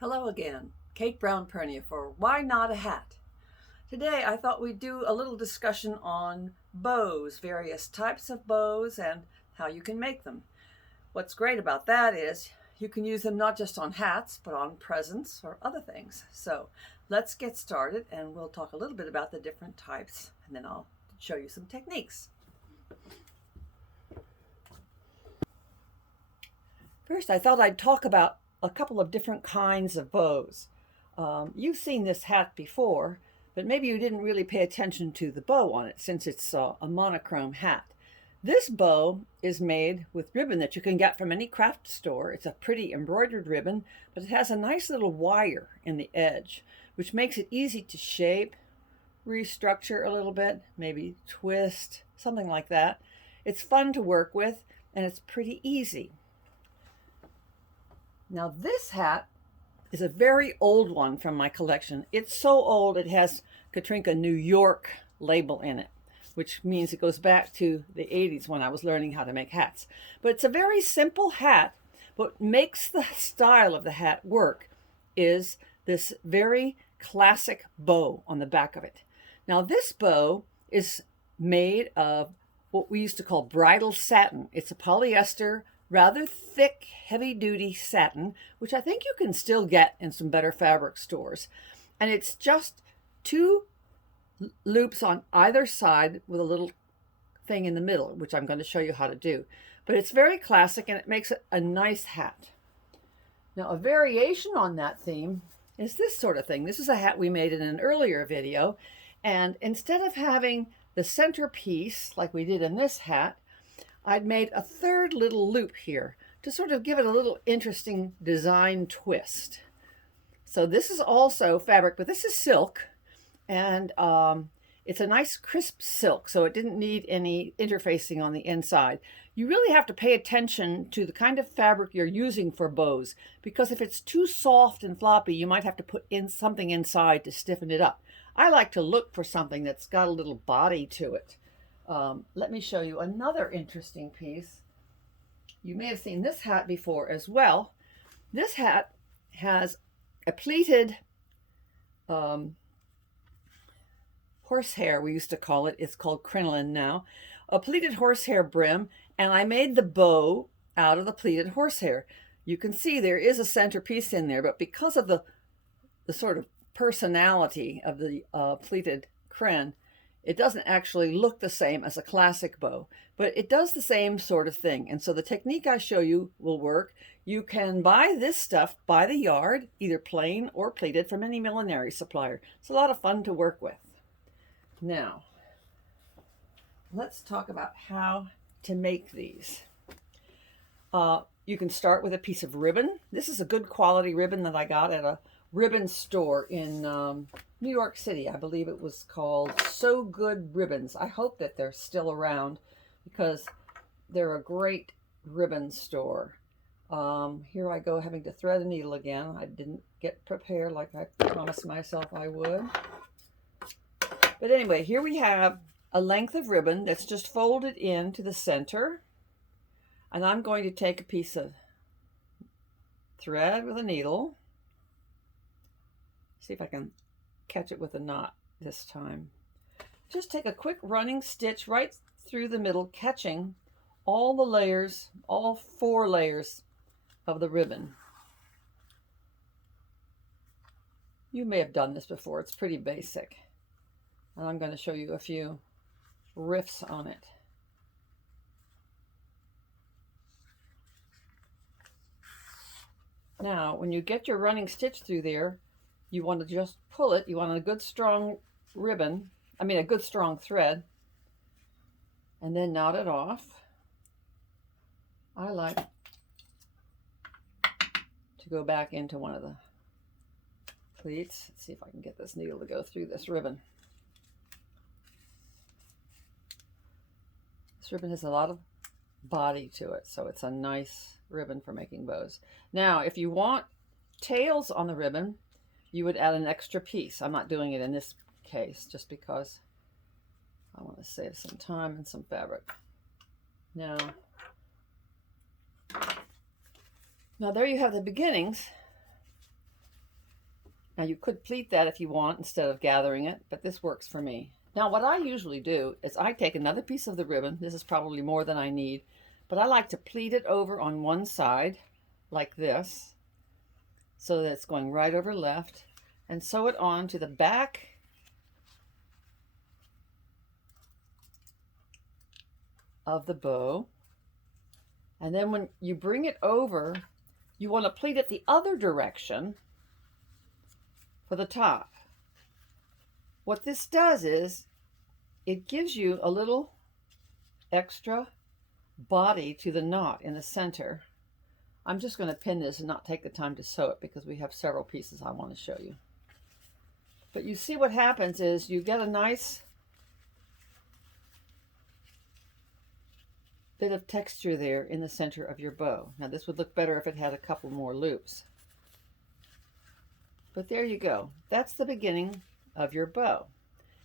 Hello again, Kate Brown Pernia for Why Not a Hat? Today I thought we'd do a little discussion on bows, various types of bows and how you can make them. What's great about that is you can use them not just on hats, but on presents or other things. So let's get started and we'll talk a little bit about the different types and then I'll show you some techniques. First, I thought I'd talk about a couple of different kinds of bows. You've seen this hat before, but maybe you didn't really pay attention to the bow on it since it's a monochrome hat. This bow is made with ribbon that you can get from any craft store. It's a pretty embroidered ribbon, but it has a nice little wire in the edge, which makes it easy to shape, restructure a little bit, maybe twist, something like that. It's fun to work with, and it's pretty easy. Now this hat is a very old one from my collection. It's so old it has Katrinka New York label in it, which means it goes back to the 80s when I was learning how to make hats. But it's a very simple hat. What makes the style of the hat work is this very classic bow on the back of it. Now this bow is made of what we used to call bridal satin. It's a polyester, rather thick, heavy-duty satin, which I think you can still get in some better fabric stores. And it's just two loops on either side with a little thing in the middle, which I'm going to show you how to do. But it's very classic and it makes it a nice hat. Now, a variation on that theme is this sort of thing. This is a hat we made in an earlier video. And instead of having the centerpiece like we did in this hat, I'd made a third little loop here to sort of give it a little interesting design twist. So this is also fabric, but this is silk, and it's a nice crisp silk, so it didn't need any interfacing on the inside. You really have to pay attention to the kind of fabric you're using for bows, because if it's too soft and floppy, you might have to put in something inside to stiffen it up. I like to look for something that's got a little body to it. Let me show you another interesting piece. You may have seen this hat before as well. This hat has a pleated horsehair, we used to call it. It's called crinoline now. A pleated horsehair brim, and I made the bow out of the pleated horsehair. You can see there is a centerpiece in there, but because of the sort of personality of the pleated crin, it doesn't actually look the same as a classic bow, but it does the same sort of thing. And so the technique I show you will work. You can buy this stuff by the yard, either plain or pleated, from any millinery supplier. It's a lot of fun to work with. Now, let's talk about how to make these. You can start with a piece of ribbon. This is a good quality ribbon that I got at a ribbon store in New York City. I believe it was called So Good Ribbons. I hope that they're still around because they're a great ribbon store. Here I go having to thread a needle again. I didn't get prepared like I promised myself I would. But anyway, here we have a length of ribbon that's just folded into the center. And I'm going to take a piece of thread with a needle. See if I can catch it with a knot this time. Just take a quick running stitch right through the middle, catching all the layers, all 4 layers of the ribbon. You may have done this before. It's pretty basic. And I'm going to show you a few riffs on it. Now, when you get your running stitch through there, you want to just pull it. You want a good strong ribbon, a good strong thread, and then knot it off. I like to go back into one of the pleats. Let's see if I can get this needle to go through this ribbon. This ribbon has a lot of body to it, so it's a nice ribbon for making bows. Now, if you want tails on the ribbon, you would add an extra piece. I'm not doing it in this case just because I want to save some time and some fabric. Now there you have the beginnings Now you could pleat that if you want instead of gathering it, but this works for me. Now what I usually do is I take another piece of the ribbon. This is probably more than I need, but I like to pleat it over on one side like this so that it's going right over left, and sew it on to the back of the bow. And then when you bring it over, you want to pleat it the other direction for the top. What this does is it gives you a little extra body to the knot in the center. I'm just going to pin this and not take the time to sew it because we have several pieces I want to show you. But you see what happens is you get a nice bit of texture there in the center of your bow. Now this would look better if it had a couple more loops. But there you go. That's the beginning of your bow.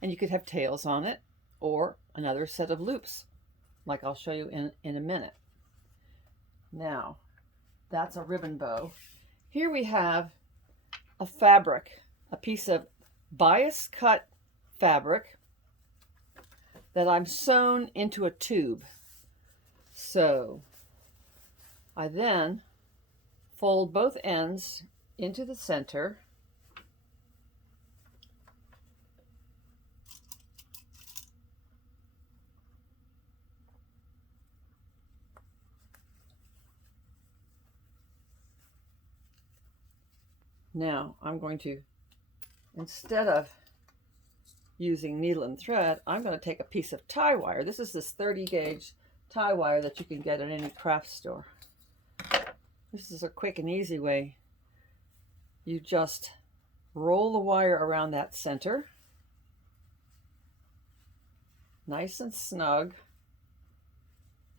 And you could have tails on it or another set of loops, like I'll show you in a minute. Now, that's a ribbon bow. Here we have a fabric, a piece of bias cut fabric that I'm sewn into a tube. So I then fold both ends into the center. Now I'm going to, instead of using needle and thread, I'm going to take a piece of tie wire. This is this 30 gauge tie wire that you can get at any craft store. This is a quick and easy way. You just roll the wire around that center, nice and snug,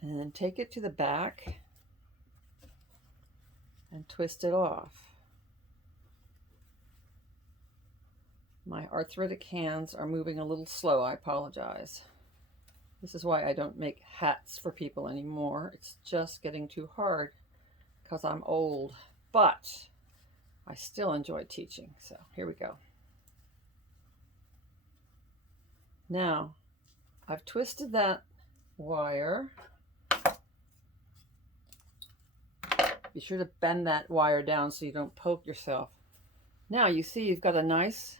and then take it to the back and twist it off. My arthritic hands are moving a little slow. I apologize. This is why I don't make hats for people anymore. It's just getting too hard because I'm old, but I still enjoy teaching. So here we go. Now I've twisted that wire. Be sure to bend that wire down so you don't poke yourself. Now you see you've got a nice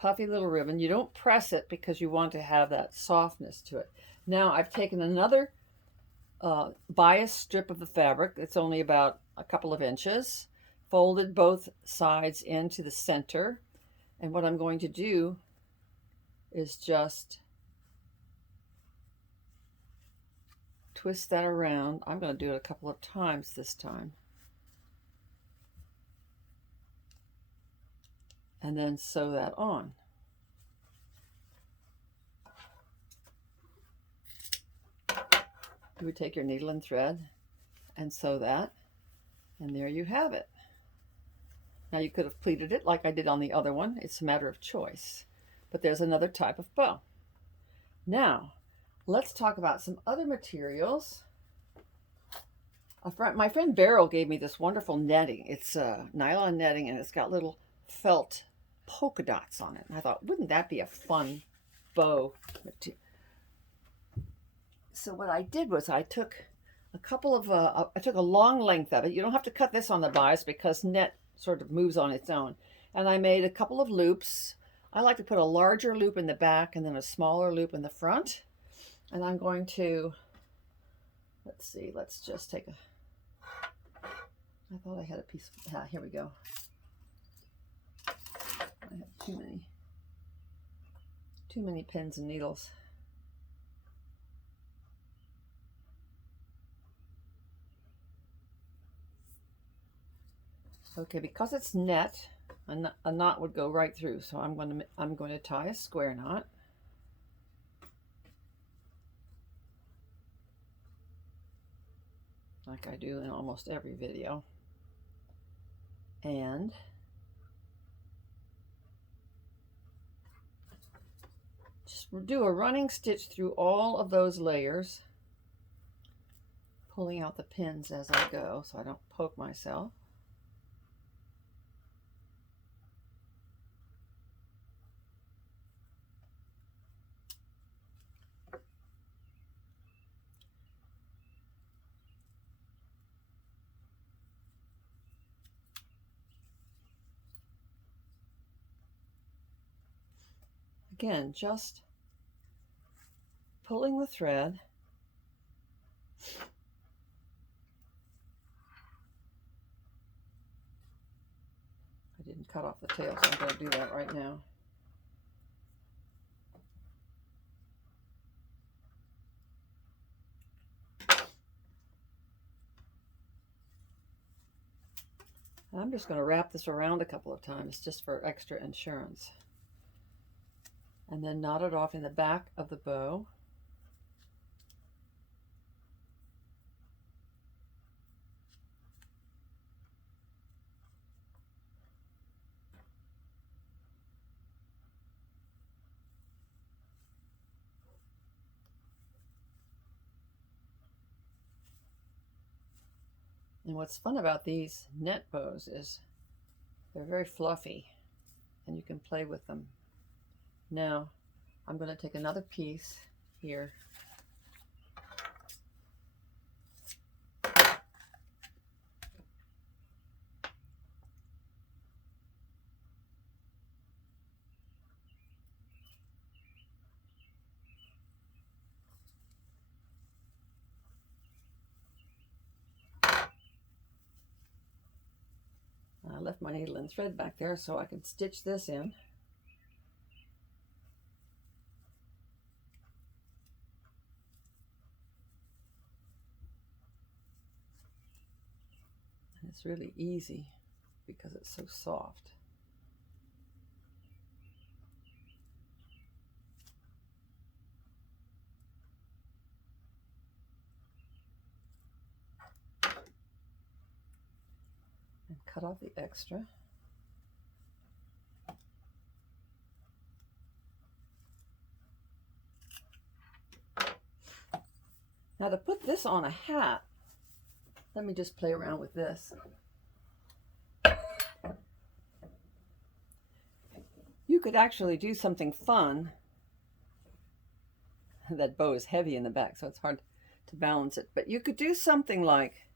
puffy little ribbon. You don't press it because you want to have that softness to it. Now I've taken another bias strip of the fabric. It's only about a couple of inches, folded both sides into the center, and what I'm going to do is just twist that around. I'm going to do it a couple of times this time, and then sew that on. You would take your needle and thread and sew that, and there you have it. Now you could have pleated it like I did on the other one. It's a matter of choice. But there's another type of bow. Now, let's talk about some other materials. My friend Beryl gave me this wonderful netting. It's nylon netting, and it's got little felt polka dots on it. And I thought, wouldn't that be a fun bow material? So what I did was I took a couple of, I took a long length of it. You don't have to cut this on the bias because net sort of moves on its own. And I made a couple of loops. I like to put a larger loop in the back and then a smaller loop in the front. And I'm going to, let's see, let's just take a, I thought I had a piece of, here we go. I have too many pins and needles. Okay, because it's net, a knot would go right through, so I'm going to tie a square knot. Like I do in almost every video. And just do a running stitch through all of those layers, pulling out the pins as I go so I don't poke myself. Again, just pulling the thread. I didn't cut off the tail, so I'm going to do that right now. I'm just going to wrap this around a couple of times just for extra insurance. And then knot it off in the back of the bow. And what's fun about these net bows is they're very fluffy and you can play with them. Now, I'm going to take another piece here. I left my needle and thread back there so I can stitch this in. And it's really easy because it's so soft. And cut off the extra. Now to put this on a hat, let me just play around with this. You could actually do something fun. That bow is heavy in the back, so it's hard to balance it. But you could do something like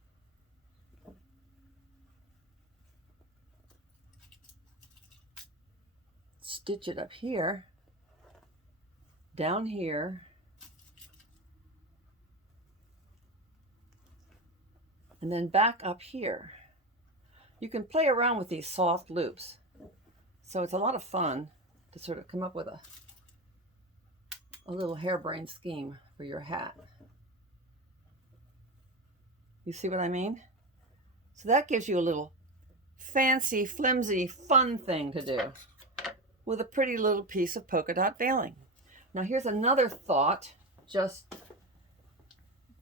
stitch it up here, down here, and then back up here. You can play around with these soft loops. So it's a lot of fun to sort of come up with a little harebrained scheme for your hat. You see what I mean? So that gives you a little fancy, flimsy, fun thing to do with a pretty little piece of polka dot veiling. Now here's another thought, just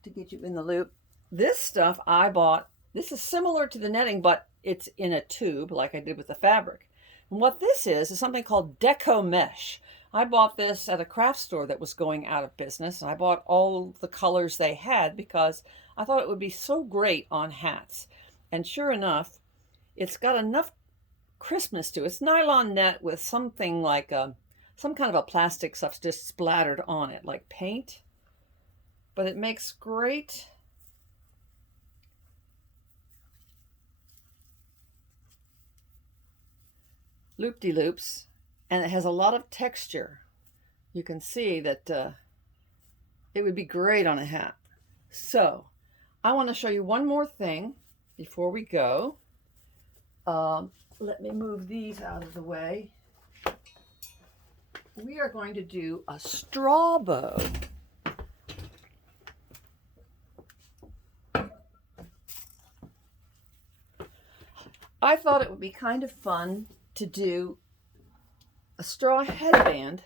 to get you in the loop. This stuff I bought, this is similar to the netting, but it's in a tube like I did with the fabric. And what this is something called Deco Mesh. I bought this at a craft store that was going out of business, and I bought all the colors they had because I thought it would be so great on hats. And sure enough, it's got enough crispness to it. It's nylon net with something like some kind of a plastic stuff just splattered on it, like paint. But it makes great loop-de-loops, and it has a lot of texture. You can see that it would be great on a hat. So I want to show you one more thing before we go. Let me move these out of the way. We are going to do a straw bow. I thought it would be kind of fun to do a straw headband,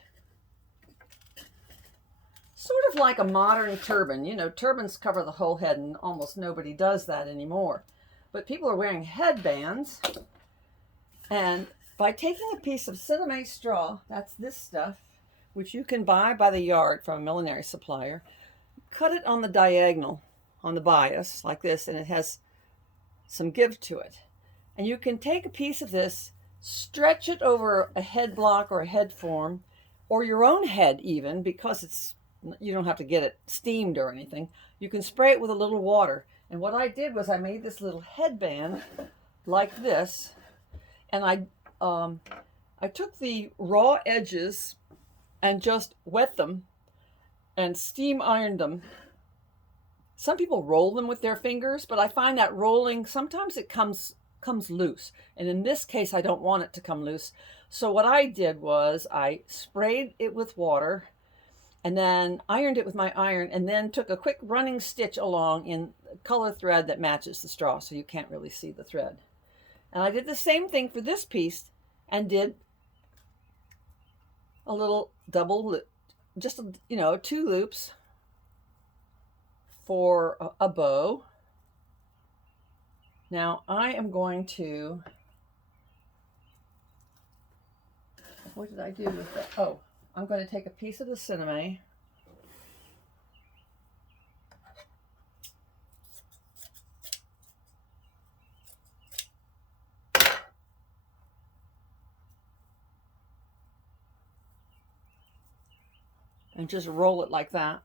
sort of like a modern turban. You know, turbans cover the whole head and almost nobody does that anymore. But people are wearing headbands, and by taking a piece of cinnamon straw, that's this stuff, which you can buy by the yard from a millinery supplier, cut it on the diagonal, on the bias, like this, and it has some give to it. And you can take a piece of this, stretch it over a head block or a head form, or your own head even, because you don't have to get it steamed or anything. You can spray it with a little water. And what I did was I made this little headband like this, and I took the raw edges and just wet them and steam ironed them. Some people roll them with their fingers, but I find that rolling, sometimes it comes loose. And in this case, I don't want it to come loose. So what I did was I sprayed it with water and then ironed it with my iron, and then took a quick running stitch along in color thread that matches the straw, so you can't really see the thread. And I did the same thing for this piece and did a little double loop, just, you know, 2 loops for a bow. Now I am going to, what did I do with that? Oh, I'm going to take a piece of the cinnamon and just roll it like that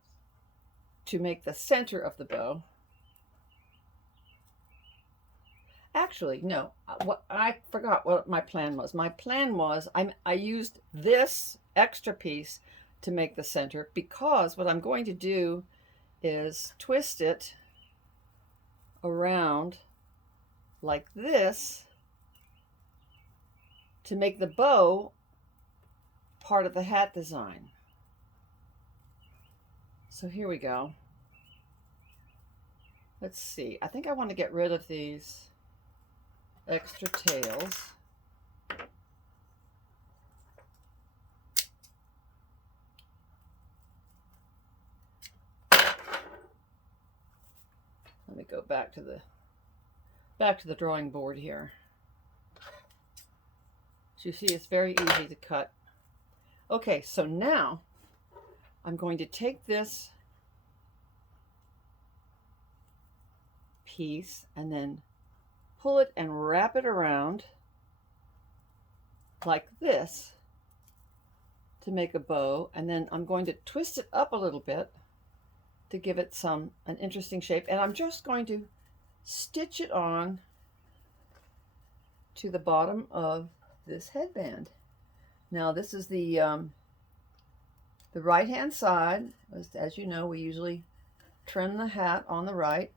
to make the center of the bow. Actually, no, I forgot what my plan was. My plan was I used this extra piece to make the center, because what I'm going to do is twist it around like this to make the bow part of the hat design. So here we go. Let's see. I think I want to get rid of these extra tails. Let me go back to the drawing board here. So you see, it's very easy to cut. Okay, so now I'm going to take this piece and then pull it and wrap it around like this to make a bow, and then I'm going to twist it up a little bit to give it an interesting shape, and I'm just going to stitch it on to the bottom of this headband. Now this is the right hand side. As you know, we usually trim the hat on the right.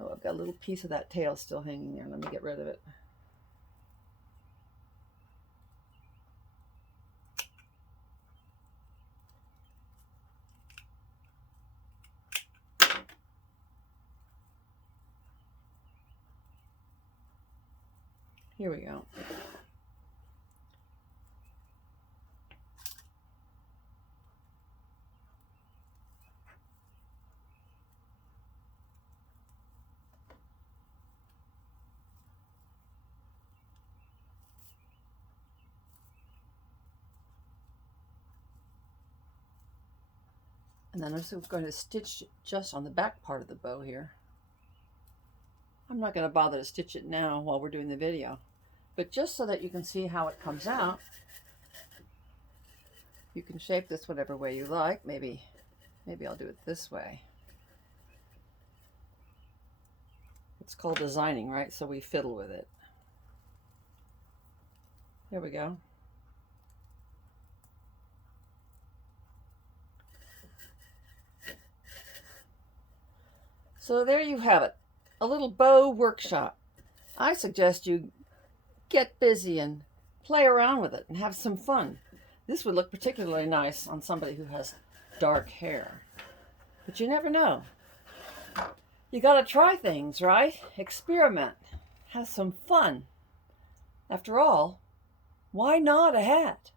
Oh, I've got a little piece of that tail still hanging there. Let me get rid of it. Here we go. And then I'm also going to stitch just on the back part of the bow here. I'm not going to bother to stitch it now while we're doing the video, but just so that you can see how it comes out, you can shape this whatever way you like. Maybe I'll do it this way. It's called designing, right? So we fiddle with it. There we go. So there you have it, a little bow workshop. I suggest you get busy and play around with it and have some fun. This would look particularly nice on somebody who has dark hair, but you never know. You gotta try things, right? Experiment, have some fun. After all, why not a hat?